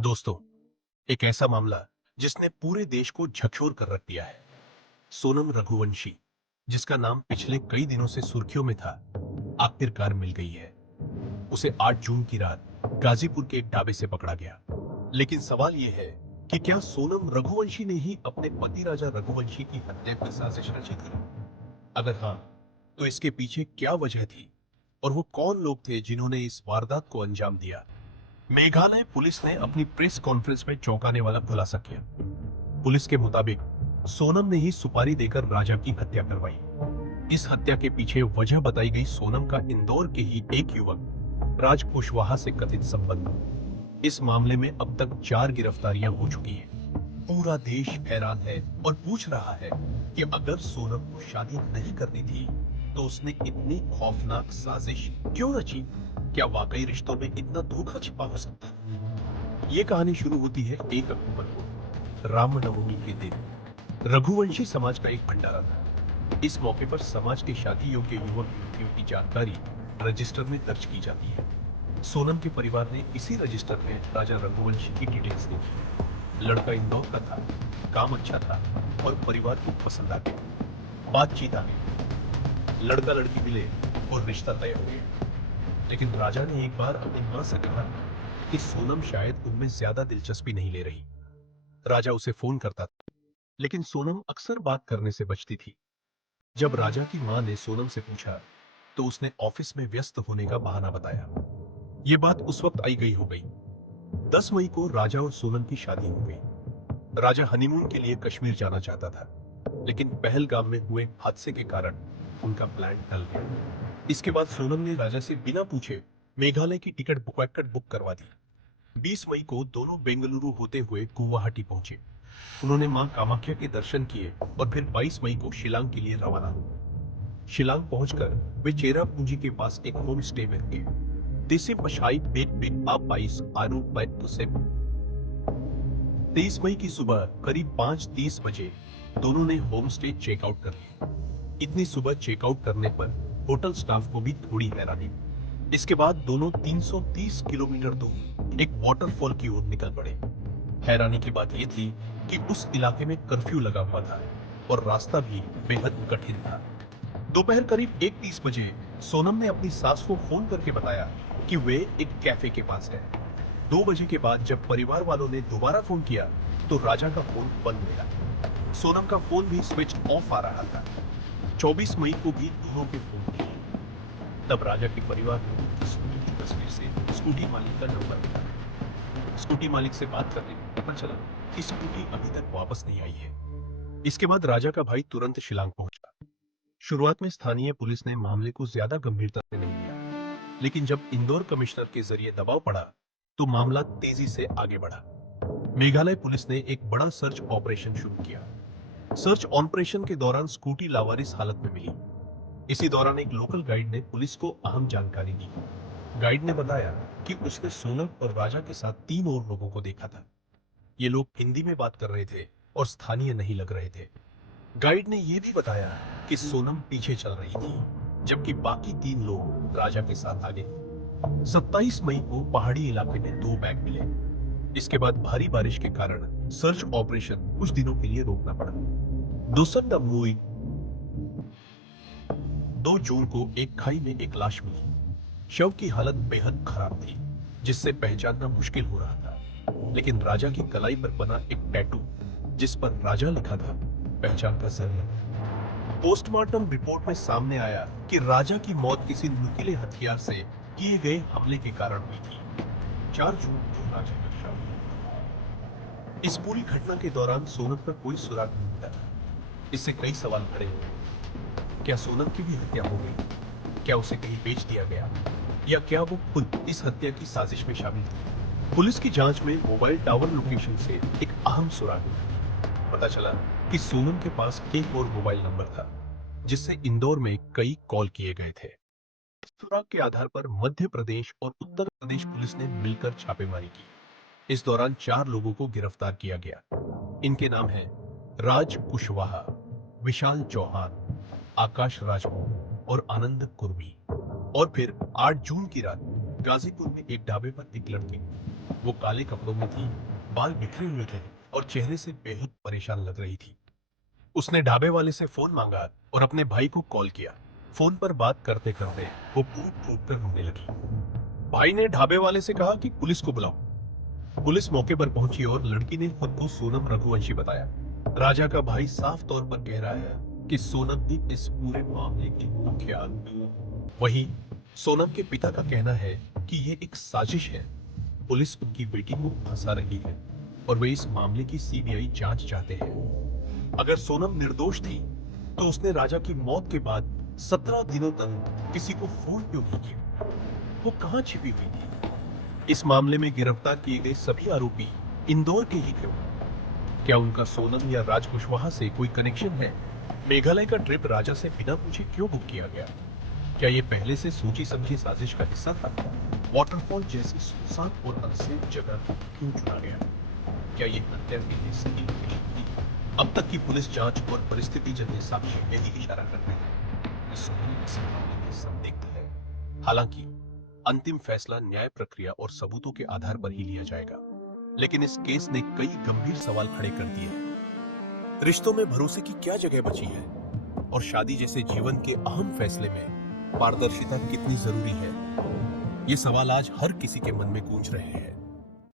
दोस्तों, एक ऐसा मामला जिसने पूरे देश को झकझोर कर रख दिया है। सोनम रघुवंशी, जिसका नाम पिछले कई दिनों से सुर्खियों में था, आखिरकार मिल गई है। उसे 8 जून की रात गाजीपुर के एक ढाबे से पकड़ा गया। लेकिन सवाल यह है कि क्या सोनम रघुवंशी ने ही अपने पति राजा रघुवंशी की हत्या की साजिश रची थी? अगर हाँ, तो इसके पीछे क्या वजह थी और वो कौन लोग थे जिन्होंने इस वारदात को अंजाम दिया? मेघालय पुलिस ने अपनी प्रेस कॉन्फ्रेंस में चौंकाने वाला खुलासा किया। पुलिस के मुताबिक सोनम ने ही सुपारी देकर राजा की हत्या करवाई। इस हत्या के पीछे वजह बताई गई सोनम का इंदौर के ही एक युवक राज कुशवाहा से कथित संबंध। इस मामले में अब तक 4 गिरफ्तारियां हो चुकी हैं। पूरा देश हैरान है और पूछ रहा है कि अगर सोनम को शादी नहीं करनी थी तो उसने इतनी खौफनाक साजिश क्यों रची? क्या वाकई रिश्तों में इतना धोखा छिपा हो सकता है? ये कहानी शुरू होती है 1 अक्टूबर को, रामनवमी के दिन। रघुवंशी समाज का एक भंडारा था। इस मौके पर समाज के शादी योग्य युवक युवतियों की जानकारी रजिस्टर में दर्ज की जाती है। सोनम के परिवार ने इसी रजिस्टर में राजा रघुवंशी की डिटेल्स देखी। लड़का इंदौर का था, काम अच्छा था और परिवार को पसंद आ गया। बातचीत आ गई, लड़का लड़की मिले और रिश्ता तय हो गया। लेकिन राजा ने एक बार अपनी मां से कहा कि सोनम शायद उनमें ज्यादा दिलचस्पी नहीं ले रही। राजा उसे फोन करता था, लेकिन सोनम अक्सर बात करने से बचती थी। जब राजा की मां ने सोनम से पूछा, तो उसने ऑफिस में व्यस्त होने का बहाना बताया। ये बात उस वक्त आई गई हो गई। 10 मई को राजा और सोनम की शादी हो गई। राजा हनीमून के लिए कश्मीर जाना चाहता था, लेकिन पहलगाम में हुए हादसे के कारण उनका प्लान टल गया। इसके बाद सोनम ने राजा से बिना पूछे मेघालय की टिकट बुक करवा दी। 20 मई को दोनों बेंगलुरु होते हुए गुवाहाटी पहुंचे। उन्होंने मां कामाख्या के दर्शन किए और फिर 22 मई को शिलांग के लिए रवाना हुए। शिलांग पहुंचकर वे चेरापूंजी के पास एक होम स्टे में रुके। देसी पशाई बेट बेट आप 22 आरू बैट से 23 मई की सुबह करीब 5:30 बजे दोनों ने होम स्टे चेकआउट कर लिया। इतनी सुबह चेकआउट करने पर होटल स्टाफ को भी थोड़ी हैरानी हुई। इसके बाद दोनों 330 किलोमीटर दूर एक वाटरफॉल की ओर निकल पड़े। हैरानी की बात यह थी कि उस इलाके में कर्फ्यू लगा हुआ था और रास्ता भी बेहद कठिन था। दोपहर करीब 1:30 बजे सोनम ने अपनी सास को फोन करके बताया कि वे एक कैफे के पास है। 2 बजे के बाद जब परिवार वालों ने दोबारा फोन किया तो राजा का फोन बंद मिला। सोनम का फोन भी स्विच ऑफ आ रहा था। 24 मई को भी दोनों के फोन किए। तब राजा के परिवार ने उनकी स्कूटी की तस्वीर से स्कूटी मालिक का नंबर निकाला। स्कूटी मालिक से बात करने में पता चला कि स्कूटी अभी तक वापस नहीं आई है। इसके बाद राजा का भाई तुरंत शिलांग पहुंचा। शुरुआत में स्थानीय पुलिस ने मामले को ज्यादा गंभीरता से नहीं लिया, लेकिन जब इंदौर कमिश्नर के जरिए दबाव पड़ा तो मामला तेजी से आगे बढ़ा। मेघालय पुलिस ने एक बड़ा सर्च ऑपरेशन शुरू किया। सर्च ऑपरेशन के दौरान स्कूटी लावारिस हालत में मिली। इसी दौरान एक लोकल गाइड ने पुलिस को अहम जानकारी दी। गाइड ने बताया कि उसने सोनम और राजा के साथ 3 और लोगों को देखा था। ये लोग हिंदी में बात कर रहे थे और स्थानीय नहीं लग रहे थे। गाइड ने यह भी बताया कि सोनम पीछे चल रही थी, जबकि बाकी 3 लोग राजा के साथ आगे। 27 मई को पहाड़ी इलाके में 2 बैग मिले। इसके बाद भारी बारिश के कारण सर्च ऑपरेशन कुछ दिनों के लिए रोकना पड़ा। दूसरा मुई 2 जून को एक खाई में एक लाश मिली। शव की हालत बेहद खराब थी, जिससे पहचानना मुश्किल हो रहा था। लेकिन राजा की कलाई पर बना एक टैटू, जिस पर राजा लिखा था, पहचान का जरिया। पोस्टमार्टम रिपोर्ट में सामने आया कि राजा की मौत किसी नुकीले हथियार से किए गए हमले के कारण हुई थी। 4 जून को राजा का शव मिला। इस पूरी घटना के दौरान सोनम का कोई सुराग नहीं मिला। इससे कई सवाल खड़े हुए। क्या सोनम की भी हत्या हो गई? क्या उसे कहीं बेच दिया गया, या क्या वो खुद इस हत्या की साजिश में शामिल थी? पुलिस की जांच में मोबाइल टावर लोकेशन से एक अहम सुराग मिला। पता चला कि सोनम के पास एक और मोबाइल नंबर था, जिससे इंदौर में कई कॉल किए गए थे। इस सुराग के आधार पर मध्य प्रदेश और उत्तर प्रदेश पुलिस ने मिलकर छापेमारी की। इस दौरान 4 लोगों को गिरफ्तार किया गया। इनके नाम हैं राज कुशवाहा, विशाल चौहान, आकाश राजपूत और आनंद कुर्मी। और फिर 8 जून की रात गाजीपुर में एक ढाबे पर एक लड़की वो काले कपड़ों में थी, बाल बिखरे हुए थे और चेहरे से बेहद परेशान लग रही थी। उसने ढाबे वाले से फोन मांगा और अपने भाई को कॉल किया। फोन पर बात करते करते वो फूट फूट कर रोने लगी। भाई ने ढाबे वाले से कहा कि पुलिस को बुलाओ। पुलिस मौके पर पहुंची और लड़की ने खुद को सोनम रघुवंशी बताया। राजा का भाई साफ तौर पर कह रहा है कि सोनम भी इस पूरे मामले की मुख्य आरोपी है। वहीं सोनम के पिता का कहना है कि ये एक साजिश है। पुलिस उनकी बेटी को फंसा रही है और वे इस मामले की सीबीआई जांच चाहते हैं। अगर सोनम निर्दोष थी तो उसने राजा की मौत के बाद 17 दिनों तक किसी को फोन क्यों नहीं किया? वो कहां छिपी हुई थी? इस मामले में गिरफ्तार किए गए सभी आरोपी इंदौर के ही क्यों? क्या उनका सोनम या राज कुशवाहा से कोई कनेक्शन है? मेघालय का ट्रिप राजा से बिना पूछे क्यों बुक किया गया? क्या ये पहले से सोची समझी साजिश का हिस्सा था? वाटरफॉल जैसी सुनसान और अनसेफ जगह क्यों चुना गया? क्या ये हत्या के लिए सही थी? अब तक की पुलिस जांच और परिस्थिति जन्य साक्ष्य यही इशारा करते हैं कि सोनम इस मामले में संदिग्ध है। हालांकि अंतिम फैसला न्याय प्रक्रिया और सबूतों के आधार पर ही लिया जाएगा, लेकिन इस केस ने कई गंभीर सवाल खड़े कर दिए हैं। रिश्तों में भरोसे की क्या जगह बची है और शादी जैसे जीवन के अहम फैसले में पारदर्शिता कितनी जरूरी है? ये सवाल आज हर किसी के मन में गूंज रहे हैं।